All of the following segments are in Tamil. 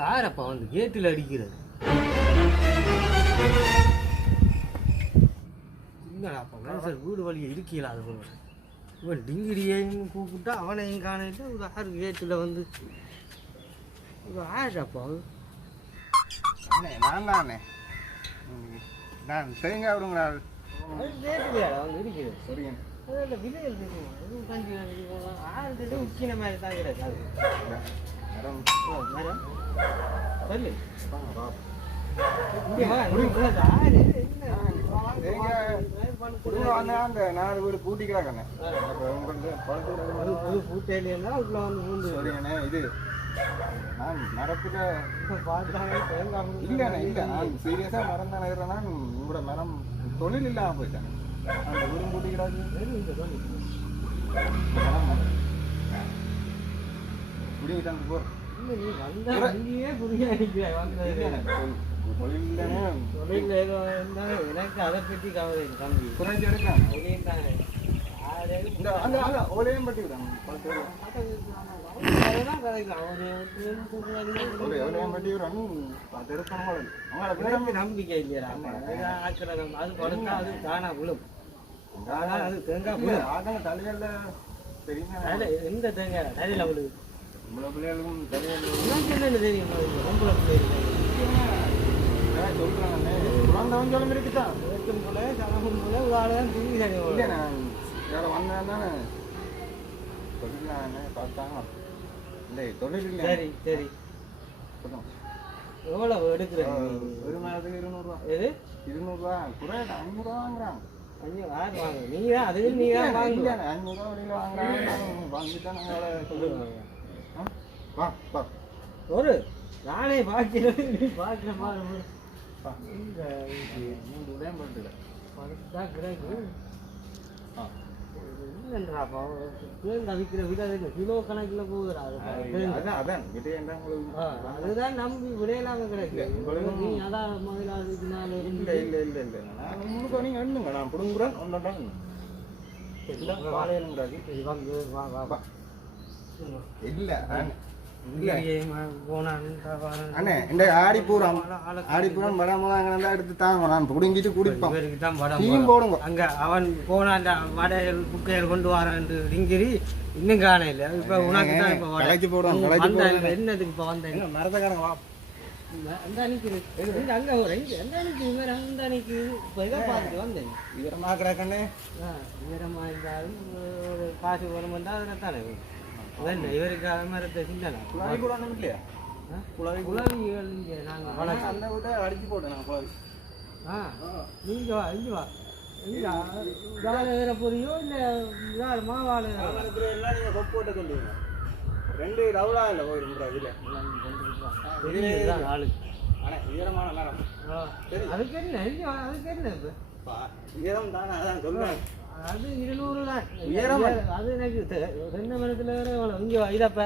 யாரப்பா வந்து கேட்டில் அடிக்கிறது? என்னடாப்பா மனுஷன் வீடு வழியை இருக்கீங்களா? அது போல இவன் டிங்கிரியையும் கூப்பிட்டா அவனையும் காணிட்டு ஒரு ஆறு கேட்டில் வந்து ஆயிரப்பா அண்ணே நான் தானே நான் தேங்காய் விடுங்களா கேட்டுலையாடா வந்து இருக்குது. சரிங்க அதில் விலையில் தெரியும் எதுவும் கஞ்சி ஆறு உக்கின மாதிரி தான் கிடையாது. மேடம் மேடம் சொல்லு அந்த 4 வீடு கூட்டிக்கிறாங்கண்ணே. பூட்டையிலேன்னா உள்ள வந்து பூண்டு சரிங்கண்ணே. இது நான் மரத்துல பார்த்தாங்க இல்லைண்ணே இல்லை நான் சீரியஸாக மரம் தானே இருக்கிறேன்னா உங்களோட மரம் தொழில் இல்லாமல் போயிட்டேன். அந்த வீடும் கூட்டிக்கிறாங்க குடிக்கிட்டாங்க போகிறேன். நீ வந்த அங்கேயே புரிய அடிக்கிறாய் தொழில் இல்லைண்ணே. தொழில் ஏதோ இருந்தாலும் எனக்கு அதை பற்றி கவலை தம்பி குறைஞ்சி எடுக்கலாம். ஒளியின்றாங்க இந்த அந்த ஓலையும் பட்டி விடாங்க நம்பிக்கை இல்லையா அது கொடுத்தா அது தானா விழும். அது தேங்காய் விழும் தலையில தெரியுமா? எந்த தேங்காய் தலையில விழுது? பிள்ளைகளுக்கும் என்னன்னு தெரியும் ரொம்ப சொல்றாங்க குழந்தை சொல்ல இருக்குதான் இருக்கும் போல சமகம் போல ஒரு ஆள் தான் திங்கி சரி நான் வேற வந்தேன் தானே சொல்லிக்கலாண்ணே பார்த்தாங்க இல்லை தொழில் இல்லை. சரி சரி எவ்வளவு எடுக்கிறேன்? ஒரு மாதத்துக்கு 200 ரூபா. எது 200 ரூபா குறையாட்டா 500 ரூபா வாங்குறாங்க. 500 வாங்க நீங்க அதுக்கு நீங்க வாங்க 500 ரூபா வரையில வாங்குறாங்க. வாங்கிட்டா நாங்கள் சொல்லுவாங்க. வா வா ஒரு நானே பார்க்கிறது நீ பார்க்குற மாதிரி இந்த 3 உதயம் பண்ணிட்டு தான் கிடைக்கு. இல்லைன்றாப்பா தேங்காய் விற்கிற விட கிலோ கணக்கில் போகுதுடா. அதான் விதையண்டா உங்களுக்கு அதுதான் நம்பி விடையலாம கிடைக்கு. நீ அதான் முதலாவது நாள் இல்லை இல்லை இல்லை இல்லை நான் உங்களுக்கு நீங்கள் எண்ணுங்க நான் பிடுங்குறேன் ஒன்றாங்க இல்லை வாழையலுங்கிறாங்க வந்து வா வா வா இல்லை அண்ணே இந்த ஆடிப்பூரம் வடமுதாங்க எடுத்து தாங்க நான் பிடுங்கிட்டு குடிப்போம். டீம் போடுங்க. அங்க அவன் போன அந்த வடையல் புக்கையல் கொண்டு வரான் டிங்கிரி இன்னும் காணையில் இப்போ உனக்கு தான் இப்போ கலைச்சி போடுவோம். என்னதுக்கு இப்போ வந்தேன் மரத்தக்காரங்க வா அந்த அன்னைக்கு அங்கே ஒரு எந்த அன்னைக்கு இது மாதிரி அந்த அன்னைக்கு இப்போ இதை பார்த்துட்டு வந்தேன். ஈரமாக்குறாக்கண்ணே ஈரமாக இருந்தாலும் ஒரு காசு வரும் வந்தால் அதில் தானே இவருக்கு மரத்தை சிந்தனா குழாவி கூட ஒன்றும் இல்லையா? குழவிகள் இங்கே நாங்கள் வளர்ச்சி அந்த விட அடிச்சு போட்டேன் நான் குழாவி. நீங்கள் வா இங்கே வா இங்கே வாழை வேற பொரியோ இல்லை மாவாழை எல்லாம் நீங்கள் கொப்பு போட்டு சொல்லுவீங்க 2 ரவுலா இல்லை போயிடும் இதில் ஆளுக்கு ஆனால் ஈரமான மரம் அதுக்கு என்ன அதுக்கு என்ன இப்போ ஈரம் தானே அதான் சொல்லுவேன். அது 200 தான் அது எனக்கு தென்னை மரத்தில் வேற எவ்வளோ இங்கே இதப்ப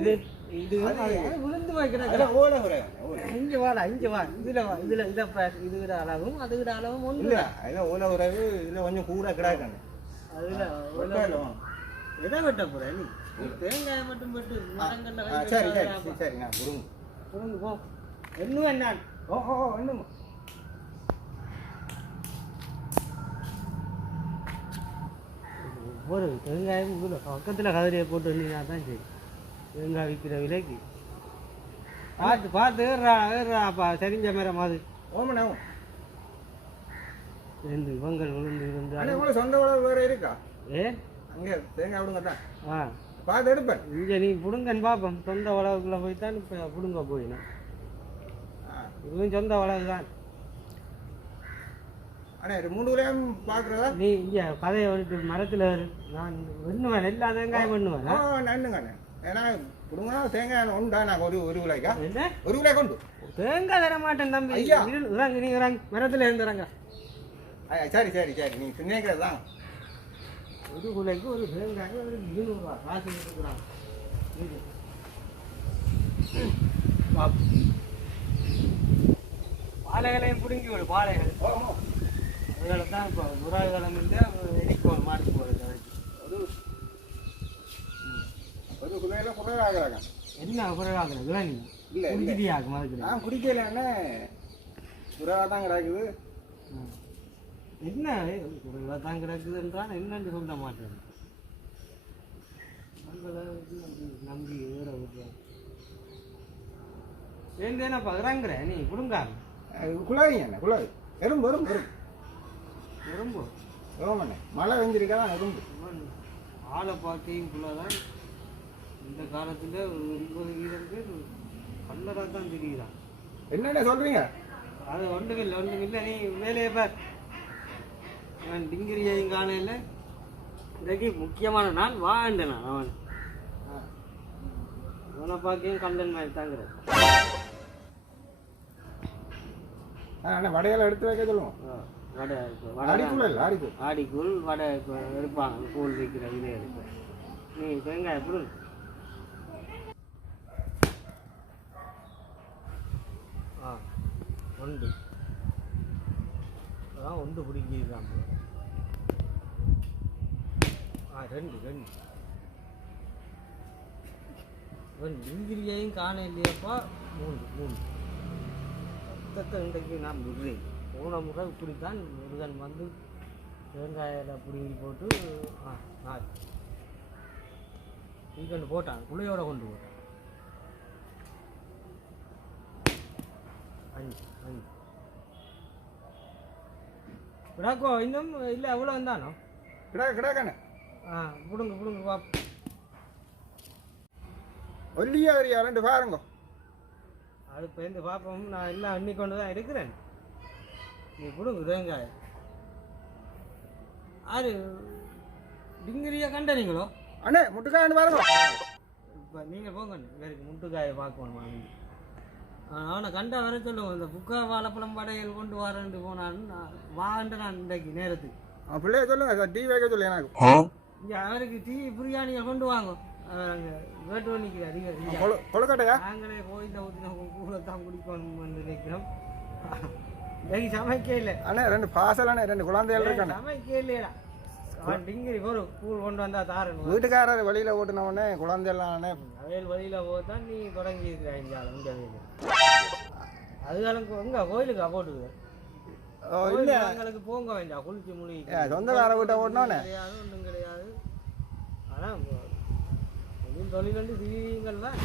இது இது விழுந்து வைக்கிறேன் ஓலை இங்கே வாடா இங்கே வா இதில் வா இதில் இதப்ப இது விட அளவும் அது விட அளவும் ஒன்று இல்லை அதில் ஓலை உறவு இதில் கொஞ்சம் கூட கிடாக்காங்க அதில் எதை வெட்ட போகிறேன் நீ தேங்காயை மட்டும் போட்டு சரி சரி சரி நான் கொடுங்க கொடுங்க போ இன்னும் என்ன ஓ இன்னும் ஒரு தேங்காயும் பக்கத்தில் கதிரியை போட்டு வந்தீங்கன்னா தான் சரி. தேங்காய் விற்கிற விலைக்கு பார்த்து ஏறாப்பா சரிஞ்ச மரம் அது ஓமனாவும் ரெண்டு இவங்கள் விழுந்து இருந்தாலும் சொந்த உழவு வேறு இருக்கா? அங்கே தேங்காய் விடுங்க தான் பார்த்து எடுப்பேன். இங்கே நீ பிடுங்கன்னு பார்ப்போம். சொந்த உழவுக்குள்ளே போய்த்தான் இப்போ பிடுங்க போயிடும். இதுவும் சொந்த உழவு தான். அண்ணே 3 உலகம் பார்க்குறதா? நீ இங்கே கதையை வந்துட்டு மரத்தில் நான் பண்ணுவேன் எல்லா தேங்காயும் பண்ணுவேன். நன்னுங்கண்ணே ஏன்னா பிடுங்கனா தேங்காய் உண்டா? நான் ஒரு விலைக்கா என்ன 1 விலை கொண்டு தேங்காய் தர மாட்டேன் தம்பி. இறங்கு நீ இறங்கு மரத்தில் இருந்துறாங்க. சரி சரி சரி நீ தின்னேங்கிறது தான். ஒரு குலைக்கு ஒரு தேங்காய் ஒரு 200 ரூபா காசு கொடுக்குறாங்க. பாலைகளையும் பிடுங்கி விடு பாலைகள். அதில் தான் இப்போ முறாய் கிழமை எரிக்கோள் மாட்டு போகிறது. ஒரு குதிரையில குறைவாகிறாங்க. என்ன குறைவாகுது கிராணி இல்லை குடிக்கிறியாக்கு மாதிரி நான் குடிக்கலன்னு குறைவாக தான் கிடக்குது. என்ன குறைவாக தான் கிடக்குதுன்றான் என்னன்னு சொல்ல மாட்டேன் நம்பி ஏற விடுறேன் ஏந்தேனா பகுறாங்கிற நீ கொடுங்காங்க குழாய் என்ன குழாய் எறும்பு எறும்பு எறும்பு எறும்பு ஓமண்ணே மழை வெஞ்சிருக்காதான் எறும்பு. ஆளை பார்க்கையும் குள்ளாதான் இந்த காலத்தில் 90% பேர் கல்லராக தான் தெரியுறான். என்னென்ன சொல்றீங்க? அது ஒன்றுமில்லை நீ வேலையை பார். நான் டிங்கிரியையும் காணையில் இன்றைக்கு முக்கியமான நாள் வாழ்ந்தேன் நான் அவனை பார்க்கையும் கல்லன் மாதிரி தாங்கிறேன். அண்ணா வடையெல்லாம் எடுத்து வைக்க சொல்லுவோம். ஆடிக்குள் வடை இப்போ எடுப்பாங்க கூழ் வைக்கிற இதே எடுப்பேன். நீ தேங்காய் எப்படி ஒன்று அதான் ஒன்று பிடிக்கிறாங்க. ரெண்டு இங்கிரியும் காண இல்லையப்பா. மூணு இன்றைக்கு நான் விடுறேன். போன முறை இப்படித்தான் முருகன் வந்து தேங்காயில் பிடுங்கி போட்டு கொண்டு போட்டான். குழையோட கொண்டு போட்டான். 5 விடாக்கோ இன்னும் இல்லை எவ்வளோ வந்தானோ கிடாக்கண்ணே. பிடுங்க பாப்போம். ஒல்லியா வரியா 2 பாருங்க. அது இப்போ பார்ப்போம். நான் எல்லாம் எண்ணி கொண்டு தான் இருக்கிறேன். நீ கொடுங்க தேங்காய். அது டிங்கிரியா கண்டனீங்களோ அண்ணே? முட்டுக்காய் பாருங்க. இப்போ நீங்கள் போங்க வேறுக்கு முட்டுக்காயை பார்க்கணும். அவனை கண்டா வர சொல்லுவோம். இந்த புக்கா வாழைப்பழம் படைகள் கொண்டு வரேன்ட்டு போனான்னு வாண்டு நான் இன்றைக்கு நேரத்துக்கு பிள்ளைய சொல்லுங்க. டீ வைக்க சொல்லு எனக்கு. இங்கே அவருக்கு டீ பிரியாணியை கொண்டு வாங்க. அங்கே வேட்டு பண்ணிக்கிறார். கொழுக்கட்டையா? நாங்களே கோயிலில் ஊற்றின கூட தான் குடிக்கணும் வந்து நிற்கிறோம். இன்னைக்கு சமைக்க இல்லை அண்ணே. 2 பாசலானே 2 குழந்தைகள் இருக்கானே. சமைக்க இல்லையா? அவன் டிங்கிரி ஒரு கூழ் கொண்டு வந்தா தாரன். வீட்டுக்காரர் வெளியில ஓட்டுனவனே குழந்தைலாம் அவையில் வெளியில போதான் நீ தொடங்கி இருக்கிற இந்த வேலை. அதுகளுக்கு எங்க கோயிலுக்கு போட்டுக்குது. எங்களுக்கு போங்க வேண்டாம். குளிச்சு மொழி சொந்தக்கார வீட்டை ஓட்டினோன்னே கிடையாது, ஒன்றும் கிடையாது. ஆனால் தொழில் வந்து திடீர்கள் தான்.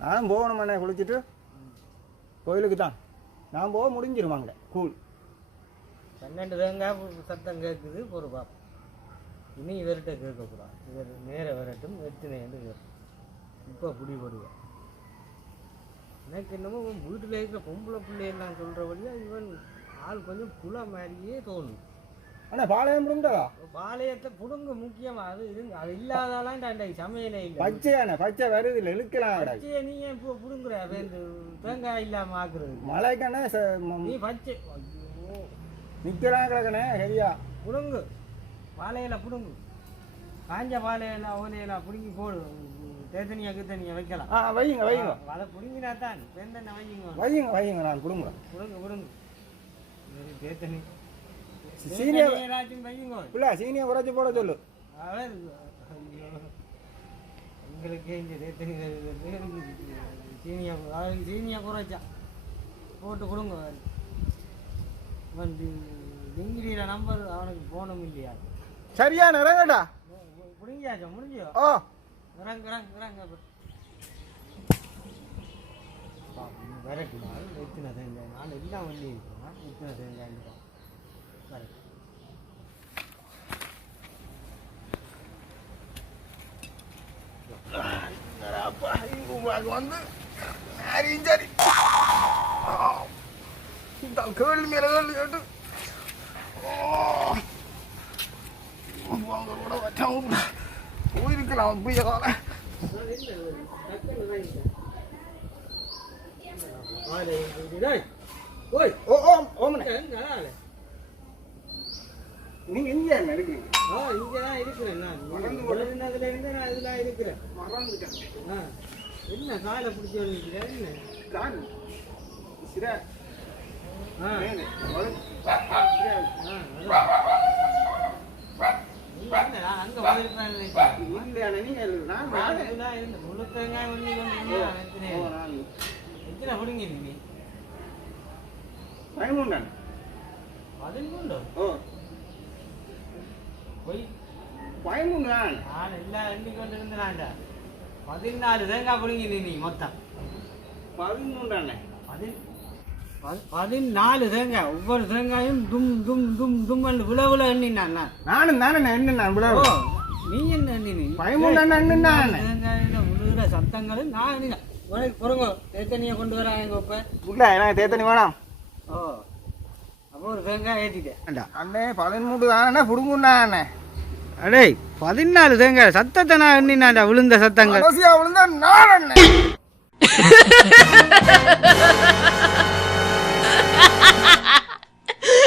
நானும் போகணுமாண்ணே குளிச்சுட்டு கோயிலுக்கு தான். நான் போக முடிஞ்சிருவாங்க. கூழ் 12 தேங்காய் சத்தம் கேட்குது. ஒரு பாப்பா இனி இவர்கிட்ட கேட்கக்கூடாது. இவர் நேர வரட்டும். எத்தனை இப்போ புடி போடுவேன். எனக்கு என்னமோ வீட்டில் இருக்கிற பொம்பளை பிள்ளையெல்லாம் சொல்கிறபடியா இவன் ஆள் கொஞ்சம் புல மாதிரியே தோணும். ஆனால் பாளையம் பிடுங்கா? பாளையத்தை பிடுங்க முக்கியமாக அது இருங்க. அது இல்லாதாலாம் சமையலே இல்லை. பச்சையான பச்சை வருது இல்லை இழுக்கலாம். பச்சையை நீ இப்போ பிடுங்குற தேங்காய் இல்லாமல் ஆக்குறது. மழைக்கானே நீ பச்சை நிற்கலாம் கிடக்கணே. சரியா பிடுங்கு. பாலையில பிடுங்கு. காஞ்ச பாலையில ஓலையில பிடுங்கி போடு. தேத்தனியா கித்தனியா வைக்கலாம். வையுங்க வையுங்க. அதை பிடுங்கினா தான் வெந்தெண்ணெய் வையுங்க. வையுங்க வையுங்க. நான் பிடுங்குறேன். பிடுங்கு. தேத்தனி சீனியா வையுங்க. இல்லை சீனியை குறைச்சி போட சொல்லு. எங்களுக்கே இந்த தேத்தனி சீனியா குறைச்சா போட்டு கொடுங்க. வந்து டிங்கிரியில நம்பர் அவனுக்கு போகணும் இல்லையா? சரியா இறங்கடா. பிடிங்கியாச்சா? முடிஞ்சியோ? ஓ இறங்க விரட்டினால் எத்தனை தேங்காய்? நான் எல்லாம் வண்டி இருக்கிறேன். எத்தனை தேங்காய் வரட்டு. வந்து சரி கேள்வி மேல கேள்வி கேட்டு கூட வச்சா போயிருக்கலாம். புரிய கால நீங்க எங்க இருக்கிறீங்க? இங்கதான் இருக்கிறேன். நான் இதுல இருக்கிறேன். என்ன காலை பிடிச்சி இருக்கிறேன்? என்ன நான் அங்கே போயிருப்பேன் இல்லையாண்ணே நீங்கள் நான் வாங்க முழு தேங்காய் ஒண்ணி கொண்டு எத்தனை பிடிங்க நீ 13 தானே 13 ஓ போய் 13 தான் நான் எல்லாம் எண்ணி கொண்டு இருந்தேன்டா 14 தேங்காய் பிடிங்க நீ மொத்தம் 13 தானே 14 தேங்காய் ஒவ்வொரு தேங்காயும் தும் தும் தும் தும் விழ எண்ணினான் நானும் தானே என்ன நான் விழாவோ நீ என்ன எண்ணி 13 எண்ணினான் தேங்காய் விழுகிற சத்தங்களும் நான் எண்ணினேன் உனக்கு பொறுங்க தேத்தனியை கொண்டு வராங்க இப்போ இல்லை எனக்கு தேத்தனி வேணாம் ஓ அப்போ ஒரு தேங்காய் ஏற்றிட்டேன் அண்ணே 13 தானே புடுங்குண்ணாண்ணே அடே 14 தேங்காய் சத்தத்தை நான் எண்ணினாண்டா விழுந்த சத்தங்கள் விழுந்தா நான் அண்ணே